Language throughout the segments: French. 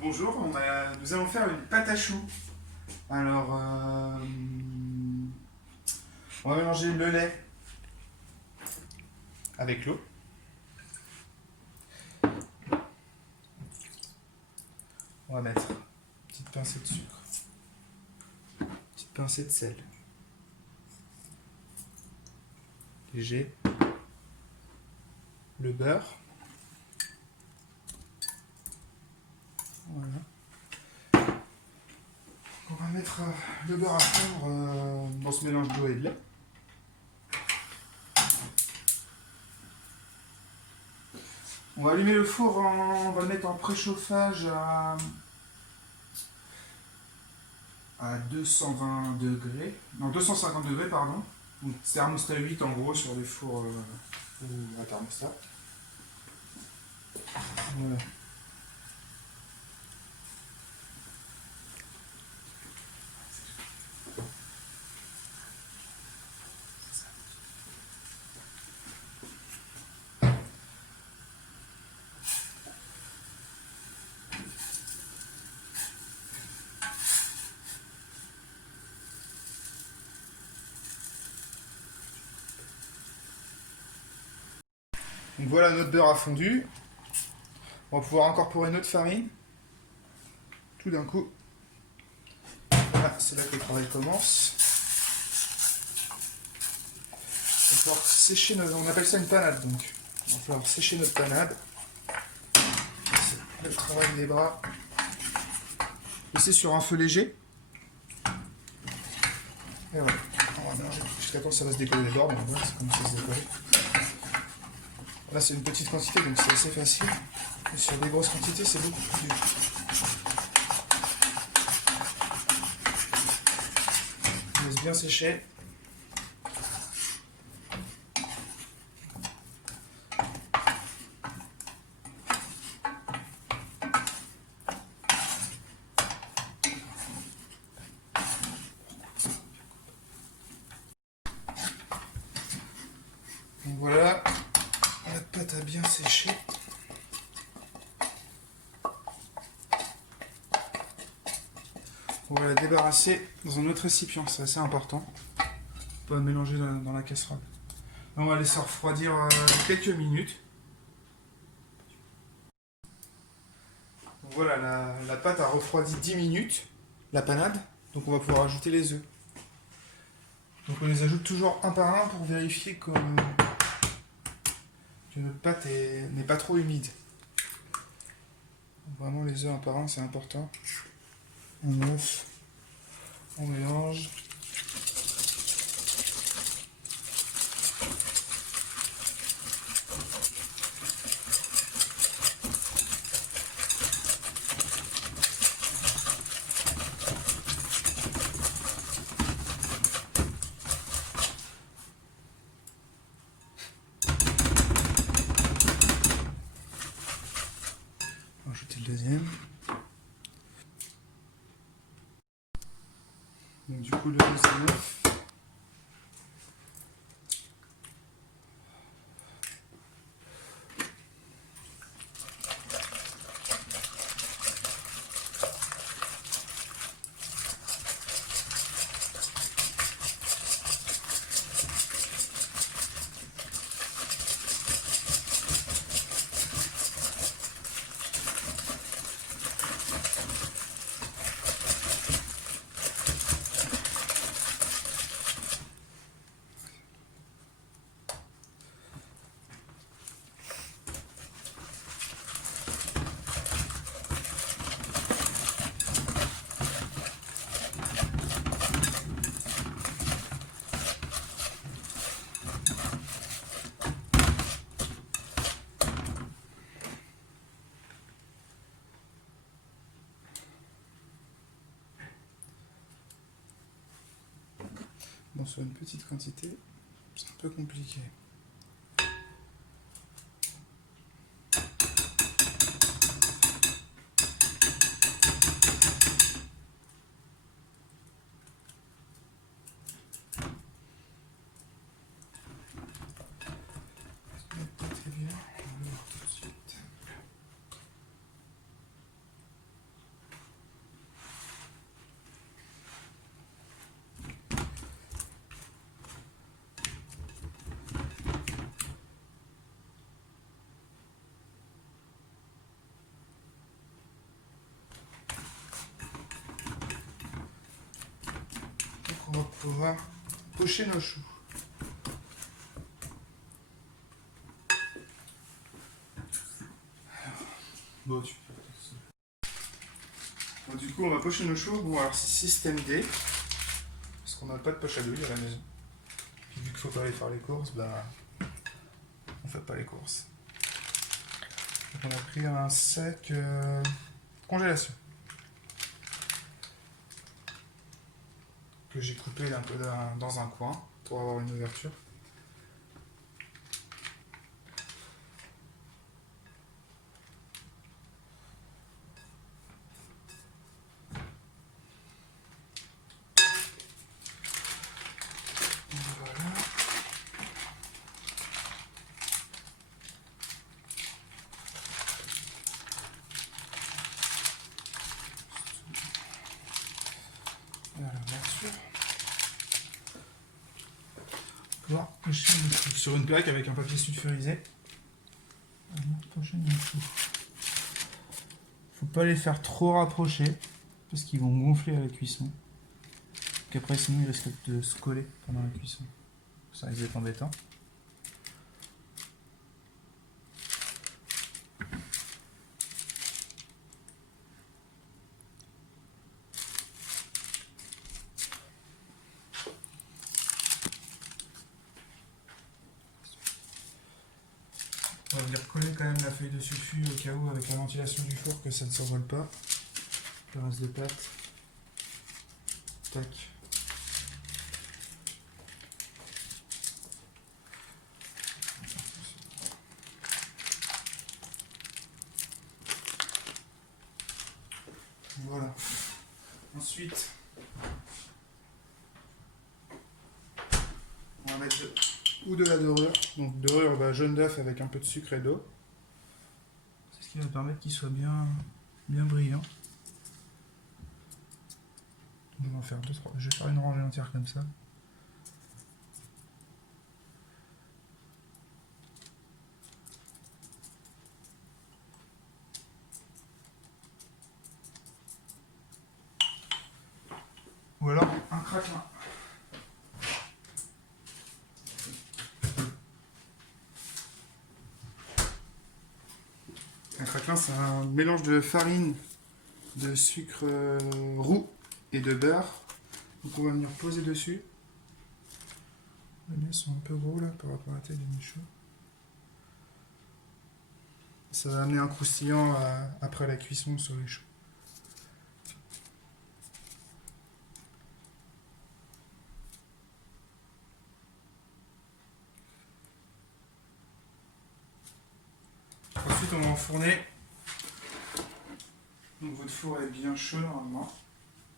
Bonjour, nous allons faire une pâte à choux. Alors, on va mélanger le lait avec l'eau. On va mettre une petite pincée de sucre, une petite pincée de sel, léger, le beurre. Voilà. On va mettre le beurre à fondre dans ce mélange d'eau et de lait. On va allumer le four, on va le mettre en préchauffage à 220 degrés, non 250 degrés pardon. Donc thermostat 8 en gros sur les fours à thermostat. Voilà. Donc voilà, notre beurre a fondu. On va pouvoir incorporer notre farine. Tout d'un coup. Voilà, c'est là que le travail commence. On va pouvoir sécher on appelle ça une panade donc. On va pouvoir sécher notre panade. C'est le travail des bras. Laisser sur un feu léger. Et voilà. On va mélanger jusqu'à temps que ça va se décoller les bords. Donc voilà, c'est comme ça se décolle. Là c'est une petite quantité donc c'est assez facile. Mais sur des grosses quantités c'est beaucoup plus dur. On laisse bien sécher. Donc voilà, la pâte a bien séché. On va la débarrasser dans un autre récipient, c'est assez important. On va mélanger dans la casserole. On va laisser refroidir quelques minutes. Donc voilà, la pâte a refroidi 10 minutes, la panade. Donc on va pouvoir ajouter les œufs. Donc on les ajoute toujours un par un pour vérifier que notre pâte n'est pas trop humide. Donc vraiment les œufs un par un, c'est important. Un œuf, on mélange. Ajouter le deuxième. Donc du coup le deuxième œuf. Bon, sur une petite quantité, c'est un peu compliqué. Pas très bien, on va voir tout de suite. pouvoir pocher nos choux. Bon, tu peux. Bon, du coup, on va pocher nos choux. Bon, alors c'est système D, parce qu'on n'a pas de poche à douille à la maison. Puis vu qu'il faut pas aller faire les courses, bah, on fait pas les courses. Donc on a pris un sac congélation que j'ai coupé un peu dans un coin pour avoir une ouverture. Voilà. Voilà l'ouverture. Pouvoir pocher nos choux sur une plaque avec un papier sulfurisé. Pocher nos choux. Faut pas les faire trop rapprocher parce qu'ils vont gonfler à la cuisson. Donc après sinon ils risquent de se coller pendant la cuisson. Ça risque d'être embêtant. On va venir coller quand même la feuille de sulfure au cas où avec la ventilation du four que ça ne s'envole pas. Le reste des pâtes. Tac. Voilà. Ensuite, on va mettre de la dorure. Donc dorure jaune d'œuf avec un peu de sucre et d'eau. C'est ce qui va permettre qu'il soit bien brillant. Je vais en faire 2-3. Je vais faire une rangée entière comme ça. Ou alors un craquelin. Un craquelin, c'est un mélange de farine, de sucre roux et de beurre. Donc on va venir poser dessus. Les miens sont un peu gros là par rapport à la taille de mes choux. Ça va amener un croustillant après la cuisson sur les choux. Ensuite, on va enfourner. Donc votre four est bien chaud normalement.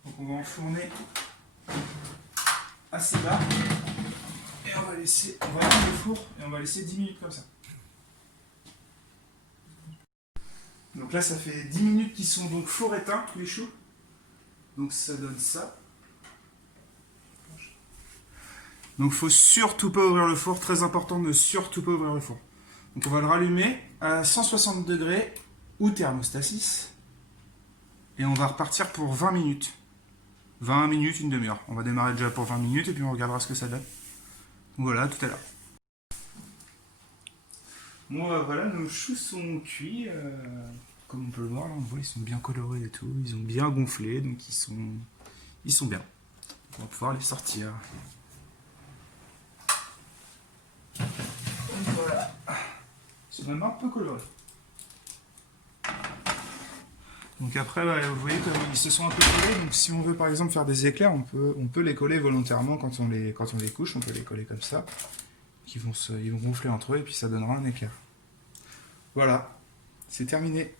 Donc on va enfourner assez bas. Et on va allumer le four et on va laisser 10 minutes comme ça. Donc là, ça fait 10 minutes qu'ils sont donc four éteints, les choux. Donc ça donne ça. Donc faut surtout pas ouvrir le four. Très important de surtout pas ouvrir le four. Donc on va le rallumer à 160 degrés ou thermostat 6. Et on va repartir pour 20 minutes. 20 minutes, une demi-heure. On va démarrer déjà pour 20 minutes et puis on regardera ce que ça donne. Donc voilà, tout à l'heure. Bon voilà, nos choux sont cuits. Comme on peut le voir, là, on voit, ils sont bien colorés et tout. Ils ont bien gonflé, donc ils sont bien. On va pouvoir les sortir. Donc voilà. Ils sont même un peu colorés. Donc après, vous voyez comme ils se sont un peu collés. Donc si on veut par exemple faire des éclairs, on peut les coller volontairement quand on les couche. On peut les coller comme ça. Ils vont gonfler entre eux et puis ça donnera un éclair. Voilà, c'est terminé.